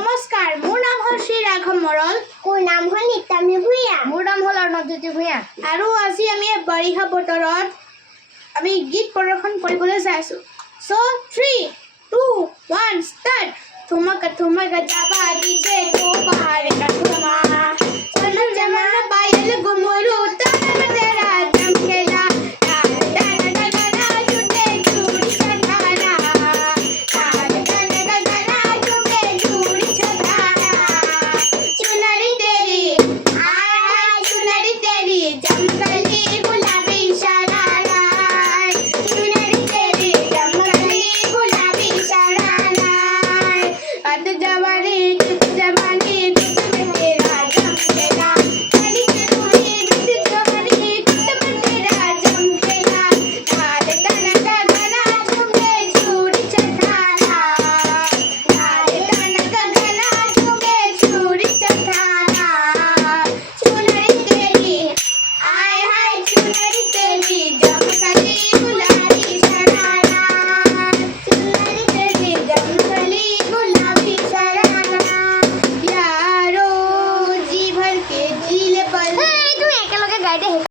নমস্কাৰ মোৰ নাম হ'ল শ্ৰী ৰাঘৱ মৰল মোৰ নাম হ'ল নিতামী ভূঞা মোৰ নাম হ'ল অৰ্ণৱজ্যোতি ভূঞা আৰু আজি আমি বাৰিষা বতৰত আমি গীত প্ৰদৰ্শন কৰিবলৈ চাইছো সো 3 2 1 ষ্টাৰ্ট থুমকা থুমকা জাবা দিছে